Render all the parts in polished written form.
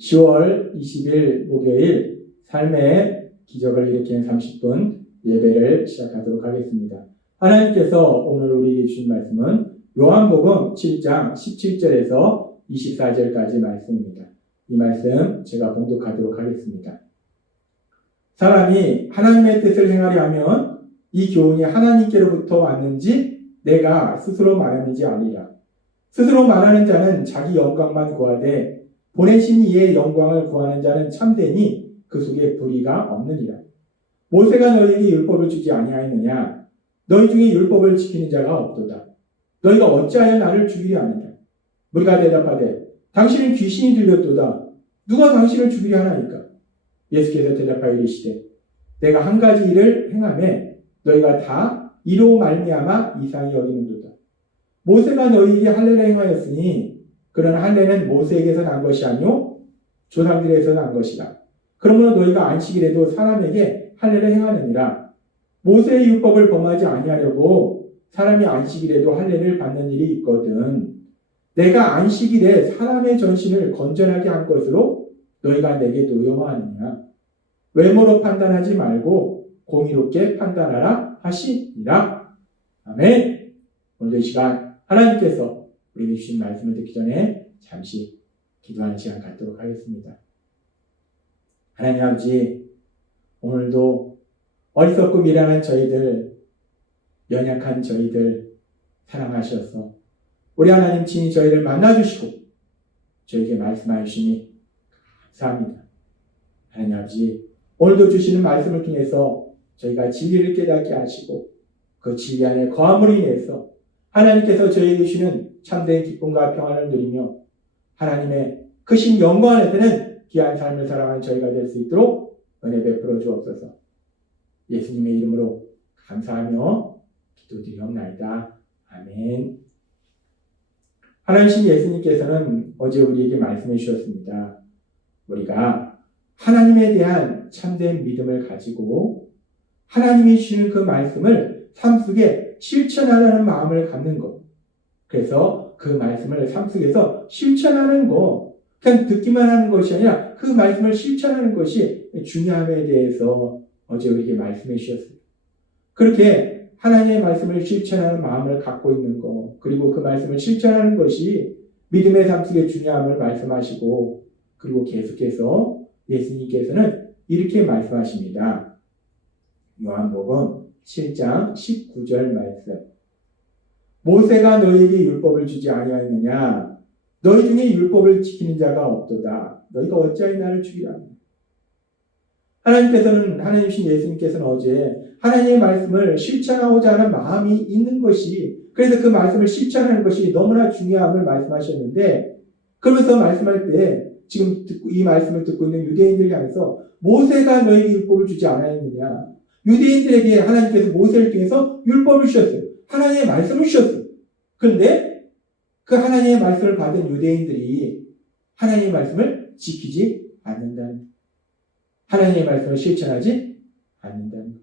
10월 20일 목요일 삶의 기적을 일으키는 30분 예배를 시작하도록 하겠습니다. 하나님께서 오늘 우리에게 주신 말씀은 요한복음 7장 17절에서 24절까지 말씀입니다. 이 말씀 제가 봉독하도록 하겠습니다. 사람이 하나님의 뜻을 행하려 하면 이 교훈이 하나님께로부터 왔는지 내가 스스로 말하는지 아니라. 스스로 말하는 자는 자기 영광만 구하되 보내신 이의 영광을 구하는 자는 참되니 그 속에 불의가 없느니라. 모세가 너희에게 율법을 주지 아니하였느냐? 너희 중에 율법을 지키는 자가 없도다. 너희가 어찌하여 나를 죽이려 하느냐? 무리가 대답하되 당신은 귀신이 들렸도다. 누가 당신을 죽이려 하나이까? 예수께서 대답하여 이르시되 내가 한 가지 일을 행하매 너희가 다 이로 말미암아 이상히 여기는도다. 모세가 너희에게 할례를 행하였으니 그런 할례는 모세에게서 난 것이 아니요 조상들에서 난 것이다. 그러므로 너희가 안식일에도 사람에게 할례를 행하느니라. 모세의 율법을 범하지 아니하려고 사람이 안식일에도 할례를 받는 일이 있거든. 내가 안식일에 사람의 전신을 건전하게 한 것으로 너희가 내게 노여워하느냐. 외모로 판단하지 말고 공의롭게 판단하라 하시니라. 아멘. 오늘 이 시간 하나님께서 우리에게 주신 말씀을 듣기 전에 잠시 기도하는 시간 갖도록 하겠습니다. 하나님 아버지, 오늘도 어리석고 미련한 저희들, 연약한 저희들 사랑하셔서 우리 하나님 친히 저희를 만나주시고 저에게 말씀하여 주시니 감사합니다. 하나님 아버지, 오늘도 주시는 말씀을 통해서 저희가 진리를 깨닫게 하시고 그 진리 안에 거함으로 인해서 하나님께서 저희에게 주시는 참된 기쁨과 평안을 누리며 하나님의 크신 영광 안에서는 귀한 삶을 살아가는 저희가 될 수 있도록 은혜 베풀어 주옵소서. 예수님의 이름으로 감사하며 기도드리옵나이다. 아멘. 하나님 예수님께서는 어제 우리에게 말씀해 주셨습니다. 우리가 하나님에 대한 참된 믿음을 가지고 하나님이 주시는 그 말씀을 삶 속에 실천하려는 마음을 갖는 것. 그래서 그 말씀을 삶 속에서 실천하는 것. 그냥 듣기만 하는 것이 아니라 그 말씀을 실천하는 것이 중요함에 대해서 어제 우리에게 말씀해 주셨습니다. 그렇게 하나님의 말씀을 실천하는 마음을 갖고 있는 것, 그리고 그 말씀을 실천하는 것이 믿음의 삶 속의 중요함을 말씀하시고, 그리고 계속해서 예수님께서는 이렇게 말씀하십니다. 요한복음 7장 19절 말씀. 모세가 너희에게 율법을 주지 아니하였느냐? 너희 중에 율법을 지키는 자가 없도다. 너희가 어찌하여 나를 죽이라 하느냐? 하나님이신 예수님께서는 어제 하나님의 말씀을 실천하고자 하는 마음이 있는 것이, 그래서 그 말씀을 실천하는 것이 너무나 중요함을 말씀하셨는데, 그러면서 말씀할 때 지금 이 말씀을 듣고 있는 유대인들 향해서 모세가 너희에게 율법을 주지 않았느냐? 유대인들에게 하나님께서 모세를 통해서 율법을 주셨어요. 하나님의 말씀을 주셨어요. 그런데 그 하나님의 말씀을 받은 유대인들이 하나님의 말씀을 지키지 않는다는, 하나님의 말씀을 실천하지 않는다는 것.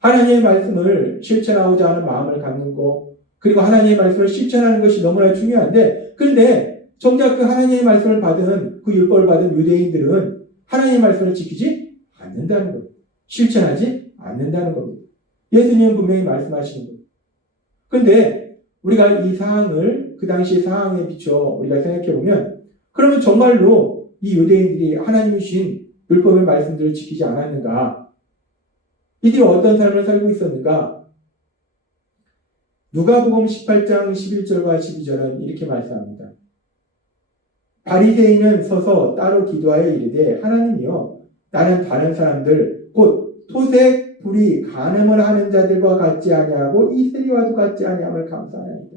하나님의 말씀을 실천하고자 하는 마음을 갖는 것, 그리고 하나님의 말씀을 실천하는 것이 너무나 중요한데, 그런데 정작 그 하나님의 말씀을 받은, 그 율법을 받은 유대인들은 하나님의 말씀을 지키지 않는다는 것, 실천하지 않는다는 겁니다. 예수님은 분명히 말씀하시는 거예요. 그런데 우리가 이 상황을, 그 당시의 상황에 비춰 우리가 생각해보면, 그러면 정말로 이 유대인들이 하나님이 주신 율법의 말씀들을 지키지 않았는가? 이들이 어떤 삶을 살고 있었는가? 누가복음 18장 11절과 12절은 이렇게 말씀합니다. 바리새인은 서서 따로 기도하여 이르되 하나님이여, 나는 다른 사람들 곧 토색, 불의, 간음을 하는 자들과 같지 아니하고 이세리와도 같지 아니함을 감사하나이다.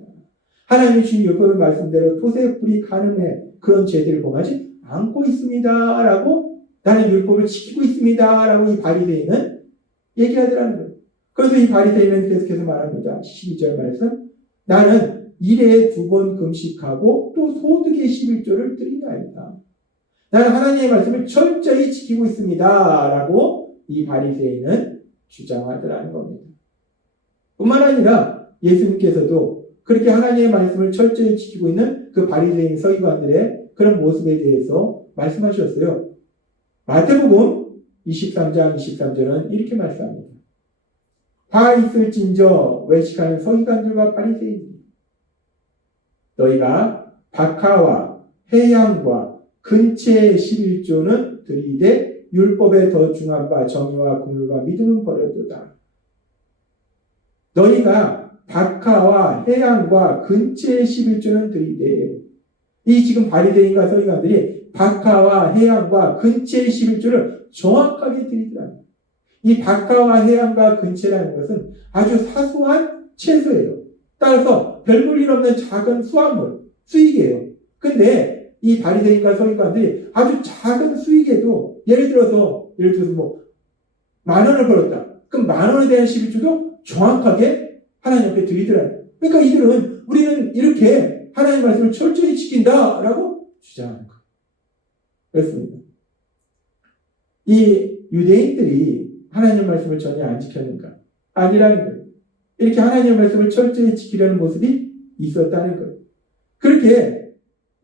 하나님이 주신 율법의 말씀대로 토색, 불의, 간음의 그런 죄들을 범하지 않고 있습니다. 라고, 나는 율법을 지키고 있습니다. 라고 이 바리새인은 얘기하더라는 거예요. 그래서 이 바리새인은 계속해서 말합니다. 12절 말씀. 나는 일에 2번 금식하고 또 소득의 11조를 드리나이다. 나는 하나님의 말씀을 철저히 지키고 있습니다. 라고 이 바리새인은 주장하더라는 겁니다. 뿐만 아니라 예수님께서도 그렇게 하나님의 말씀을 철저히 지키고 있는 그 바리새인 서기관들의 그런 모습에 대해서 말씀하셨어요. 마태복음 23장 23절은 이렇게 말씀합니다. 화 있을진저 외식하는 서기관들과 바리새인들, 너희가 박하와 해양과 근체의 11조는 들이되 율법에 더 중한 바 정의와 긍휼과 믿음은 버려두다. 너희가 박하와 해양과 근체의 11조는 들이되, 이 지금 바리새인과 서기관들이 박하와 해양과 근체의 11조를 정확하게 들이더라. 이 박하와 해양과 근체라는 것은 아주 사소한 채소예요. 따라서 별볼일 없는 작은 수확물, 수익이에요. 근데 이 바리새인과 서기관들이 아주 작은 수익에도 예를 들어서 뭐 10,000원을 벌었다. 그럼 10,000원에 대한 11조도 정확하게 하나님 앞에 드리더라고요. 그러니까 이들은 우리는 이렇게 하나님 말씀을 철저히 지킨다라고 주장하는 거예요. 그렇습니다. 이 유대인들이 하나님 말씀을 전혀 안 지켰는가? 아니라는 거예요. 이렇게 하나님 말씀을 철저히 지키려는 모습이 있었다는 거예요. 그렇게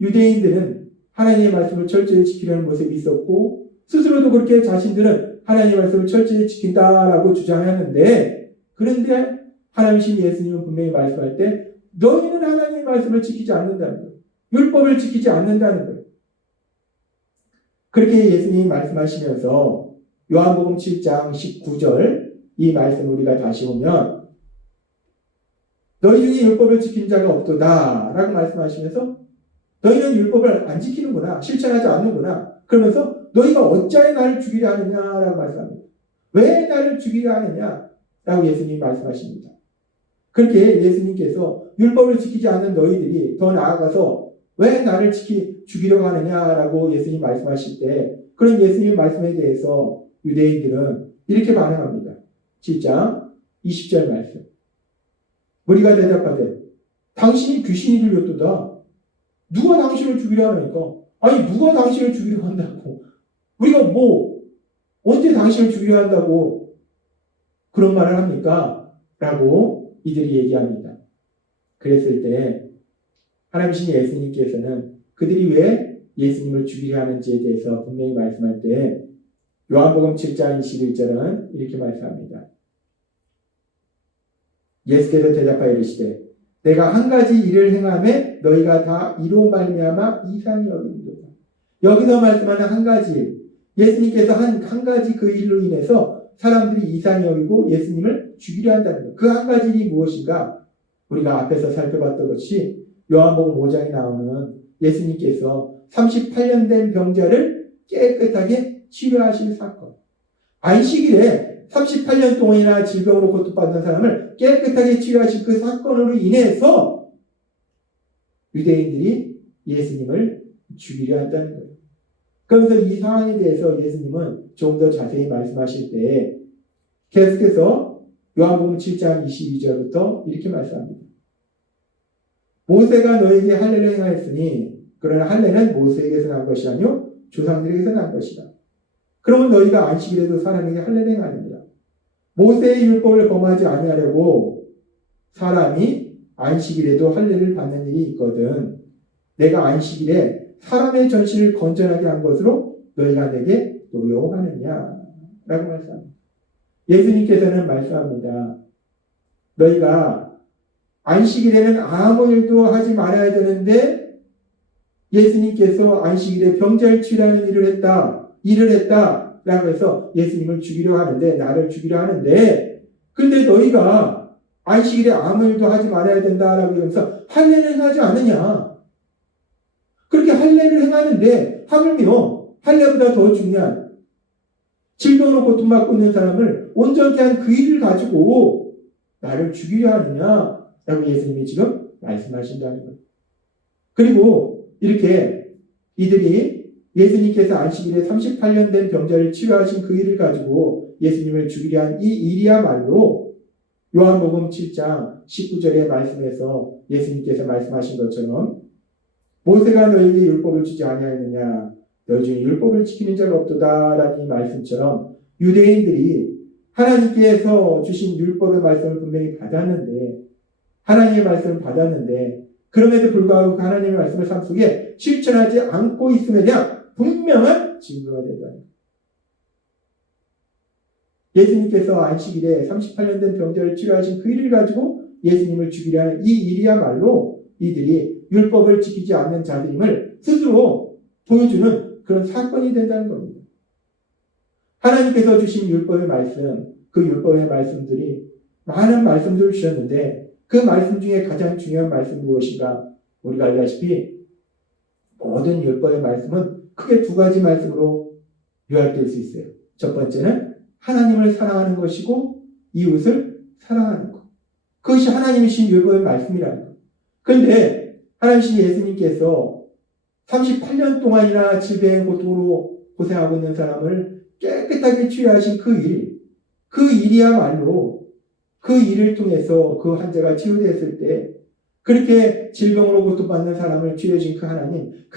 유대인들은 하나님의 말씀을 철저히 지키려는 모습이 있었고, 스스로도 그렇게 자신들은 하나님의 말씀을 철저히 지킨다라고 주장하는데, 그런데 하나님신 예수님은 분명히 말씀할 때 너희는 하나님의 말씀을 지키지 않는다는 거예요. 율법을 지키지 않는다는 거예요. 그렇게 예수님이 말씀하시면서 요한복음 7장 19절 이 말씀 우리가 다시 보면 너희 중에 율법을 지킨 자가 없도다 라고 말씀하시면서 너희는 율법을 안 지키는구나, 실천하지 않는구나, 그러면서 너희가 어찌하여 나를 죽이려 하느냐라고 말씀합니다. 왜 나를 죽이려 하느냐 라고 예수님이 말씀하십니다. 그렇게 예수님께서 율법을 지키지 않는 너희들이 더 나아가서 왜 나를 죽이려고 하느냐라고 예수님이 말씀하실 때, 그런 예수님의 말씀에 대해서 유대인들은 이렇게 반응합니다. 7장 20절 말씀. 무리가 대답하되 당신이 귀신이 들렸도다. 누가 당신을 죽이려 하니까? 아니 누가 당신을 죽이려 한다고? 우리가 언제 당신을 죽이려 한다고 그런 말을 합니까? 라고 이들이 얘기합니다. 그랬을 때 하나님이신 예수님께서는 그들이 왜 예수님을 죽이려 하는지에 대해서 분명히 말씀할 때 요한복음 7장 21절은 이렇게 말씀합니다. 예수께서 대답하여 이르시되 내가 한 가지 일을 행하매 너희가 다 이로 말미암아 이상히 여기는도다. 여기서 말씀하는 한 가지 일, 예수님께서 한 가지 그 일로 인해서 사람들이 이상히 여기고 예수님을 죽이려 한다는 것. 그 한 가지 일이 무엇인가? 우리가 앞에서 살펴봤던 것이 요한복음 5장에 나오는 예수님께서 38년 된 병자를 깨끗하게 치료하신 사건. 안식일에 38년 동안이나 질병으로 고통받는 사람을 깨끗하게 치료하신 그 사건으로 인해서 유대인들이 예수님을 죽이려 한다는 거예요. 그러면서 이 상황에 대해서 예수님은 좀 더 자세히 말씀하실 때 계속해서 요한복음 7장 22절부터 이렇게 말씀합니다. 모세가 너에게 할례를 행하였으니 그러나 할례는 모세에게서 난 것이 아니요 조상들에게서 난 것이다. 그러면 너희가 안식일에도 사람에게 할례를 행하느니라. 모세의 율법을 범하지 아니하려고 사람이 안식일에도 할례를 받는 일이 있거든. 내가 안식일에 사람의 전신을 건전하게 한 것으로 너희가 내게 노여워하느냐 라고 말씀합니다. 예수님께서는 말씀합니다. 너희가 안식일에는 아무 일도 하지 말아야 되는데 예수님께서 안식일에 병자를 치료하는 일을 했다 라고 해서 예수님을 죽이려 하는데, 나를 죽이려 하는데, 근데 너희가 안식일에 아무 일도 하지 말아야 된다라고 하면서 할례를 행하지 않느냐. 그렇게 할례를 행하는데 하물며 할례보다 더 중요한 질병으로 고통받고 있는 사람을 온전케 한 그 일을 가지고 나를 죽이려 하느냐 라고 예수님이 지금 말씀하신다는 거예요. 그리고 이렇게 이들이 예수님께서 안식일에 38년 된 병자를 치료하신 그 일을 가지고 예수님을 죽이려 한 이 일이야말로 요한복음 7장 19절의 말씀에서 예수님께서 말씀하신 것처럼 모세가 너에게 율법을 주지 아니하였느냐, 너희 중에 율법을 지키는 자가 없도다 라는 이 말씀처럼 유대인들이 하나님께서 주신 율법의 말씀을 분명히 받았는데, 하나님의 말씀을 받았는데 그럼에도 불구하고 하나님의 말씀을 삶 속에 실천하지 않고 있음에 대한 분명한 증거가 된다는 거예요. 예수님께서 안식일에 38년 된 병자를 치료하신 그 일을 가지고 예수님을 죽이려 하는 이 일이야말로 이들이 율법을 지키지 않는 자들임을 스스로 보여주는 그런 사건이 된다는 겁니다. 하나님께서 주신 율법의 말씀, 그 율법의 말씀들이 많은 말씀들을 주셨는데 그 말씀 중에 가장 중요한 말씀이 무엇인가? 우리가 알다시피 모든 율법의 말씀은 크게 두 가지 말씀으로 요약될 수 있어요. 첫 번째는 하나님을 사랑하는 것이고 이웃을 사랑하는 것. 그것이 하나님이신 율법의 말씀이라는 것. 그런데 하나님이신 예수님께서 38년 동안이나 질병 고통으로 고생하고 있는 사람을 깨끗하게 치유하신 그 일, 그 일이야말로 그 일을 통해서 그 환자가 치유됐을 때 그렇게 질병으로 고통받는 사람을 치유해준 그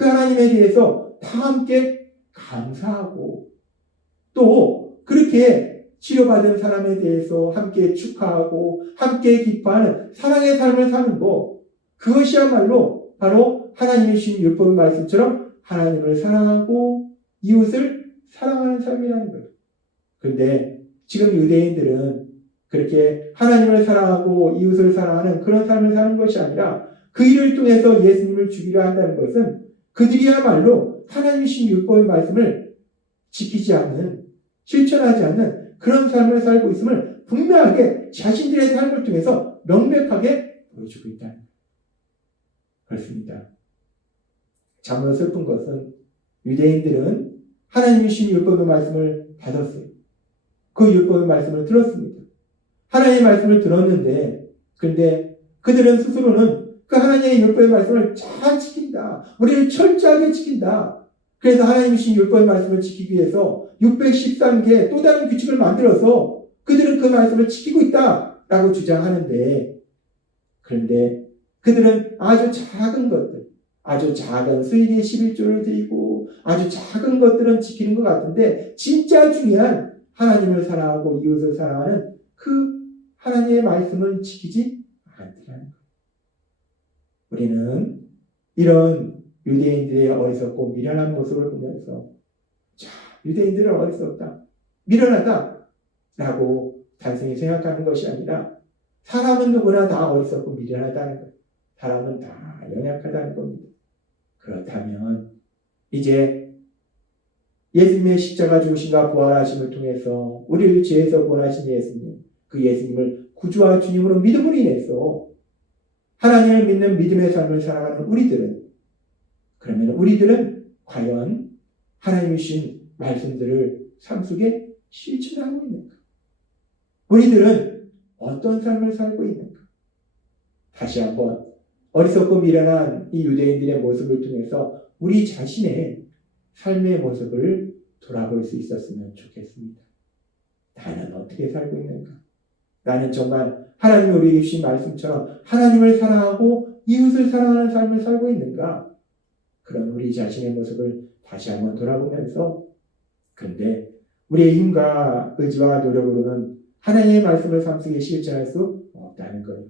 하나님에 대해서 다 함께 감사하고 또 그렇게 치료받은 사람에 대해서 함께 축하하고 함께 기뻐하는 사랑의 삶을 사는 것, 그것이야말로 바로 하나님이 주신 율법의 말씀처럼 하나님을 사랑하고 이웃을 사랑하는 삶이라는 거예요. 그런데 지금 유대인들은 그렇게 하나님을 사랑하고 이웃을 사랑하는 그런 삶을 사는 것이 아니라 그 일을 통해서 예수님을 죽이려 한다는 것은 그들이야말로 하나님이신 율법의 말씀을 지키지 않는, 실천하지 않는 그런 삶을 살고 있음을 분명하게 자신들의 삶을 통해서 명백하게 보여주고 있다는 거예요. 그렇습니다. 참으로 슬픈 것은 유대인들은 하나님이신 율법의 말씀을 받았어요. 그 율법의 말씀을 들었습니다. 하나님의 말씀을 들었는데 그런데 그들은 스스로는 그 하나님의 율법의 말씀을 잘 지킨다. 우리를 철저하게 지킨다. 그래서 하나님이신 율법의 말씀을 지키기 위해서 613개 또 다른 규칙을 만들어서 그들은 그 말씀을 지키고 있다라고 주장하는데 그런데 그들은 아주 작은 것들, 아주 작은 수일의 11조를 드리고 아주 작은 것들은 지키는 것 같은데 진짜 중요한 하나님을 사랑하고 이웃을 사랑하는 그 하나님의 말씀을 지키지 않더라는 거예요. 우리는 이런 유대인들의 어리석고 미련한 모습을 보면서 자, 유대인들은 어리석다, 미련하다 라고 단순히 생각하는 것이 아니라 사람은 누구나 다 어리석고 미련하다는 거예요. 사람은 다 연약하다는 겁니다. 그렇다면 이제 예수님의 십자가 죽으심과 부활하심을 통해서 우리를 죄에서 구원하신 예수님, 그 예수님을 구주와 주님으로 믿음으로 인해서 하나님을 믿는 믿음의 삶을 살아가는 우리들은 그러면 우리들은 과연 하나님이 주신 말씀들을 삶 속에 실천하고 있는가? 우리들은 어떤 삶을 살고 있는가? 다시 한번 어리석고 미련한 이 유대인들의 모습을 통해서 우리 자신의 삶의 모습을 돌아볼 수 있었으면 좋겠습니다. 나는 어떻게 살고 있는가? 나는 정말 하나님이 우리에게 주신 말씀처럼 하나님을 사랑하고 이웃을 사랑하는 삶을 살고 있는가? 그런 우리 자신의 모습을 다시 한번 돌아보면서 그런데 우리의 힘과 의지와 노력으로는 하나님의 말씀을 삶 속에 실천할 수 없다는 거예요.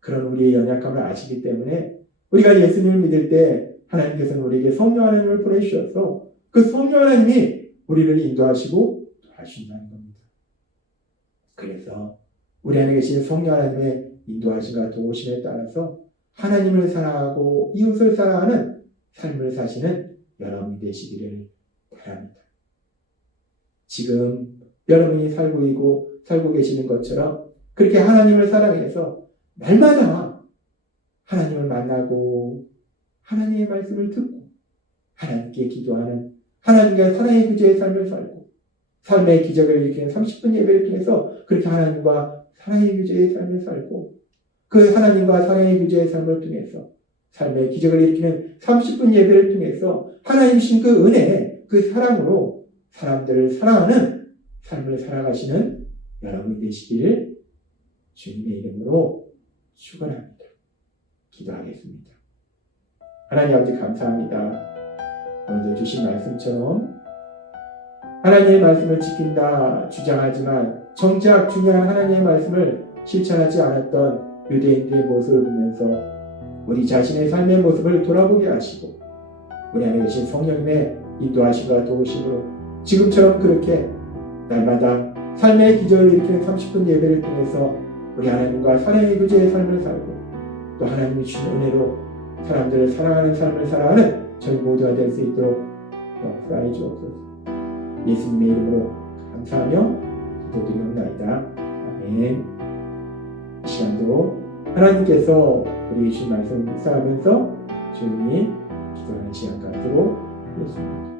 그런 우리의 연약함을 아시기 때문에 우리가 예수님을 믿을 때 하나님께서는 우리에게 성령 하나님을 보내주셔서 그 성령 하나님이 우리를 인도하시고 도와주신다는 겁니다. 그래서 우리 안에 계신 성령 하나님의 인도하심과 도우심에 따라서 하나님을 사랑하고 이웃을 사랑하는 삶을 사시는 여러분이 되시기를 바랍니다. 지금 여러분이 살고 계시는 것처럼 그렇게 하나님을 사랑해서 날마다 하나님을 만나고 하나님의 말씀을 듣고 하나님께 기도하는 하나님과 사랑의 구제의 삶을 살고 삶의 기적을 일으키는 30분 예배를 통해서 그렇게 하나님과 사랑의 구제의 삶을 살고 그 하나님과 사랑의 구제의 삶을 통해서 삶의 기적을 일으키는 30분 예배를 통해서 하나님 주신 그 은혜, 그 사랑으로 사람들을 사랑하는 삶을 살아가시는 여러분이 되시기를 주님의 이름으로 축원합니다. 기도하겠습니다. 하나님 아버지 감사합니다. 오늘도 주신 말씀처럼 하나님의 말씀을 지킨다 주장하지만 정작 중요한 하나님의 말씀을 실천하지 않았던 유대인들의 모습을 보면서 우리 자신의 삶의 모습을 돌아보게 하시고 우리 안에 계신 성령님의 인도하심과 도우심으로 지금처럼 그렇게 날마다 삶의 기적을 일으키는 30분 예배를 통해서 우리 하나님과 사랑의 교제의 삶을 살고 또 하나님이 주신 은혜로 사람들을 사랑하는 삶을 살아가는 저희 모두가 될 수 있도록 역사해 주옵소서. 예수님의 이름으로 감사하며 기도드리옵나이다. 아멘. 이 시간도 하나님께서 우리 주신 말씀을 묵상하면서 조용히 기도하는 시간 갖도록 하겠습니다.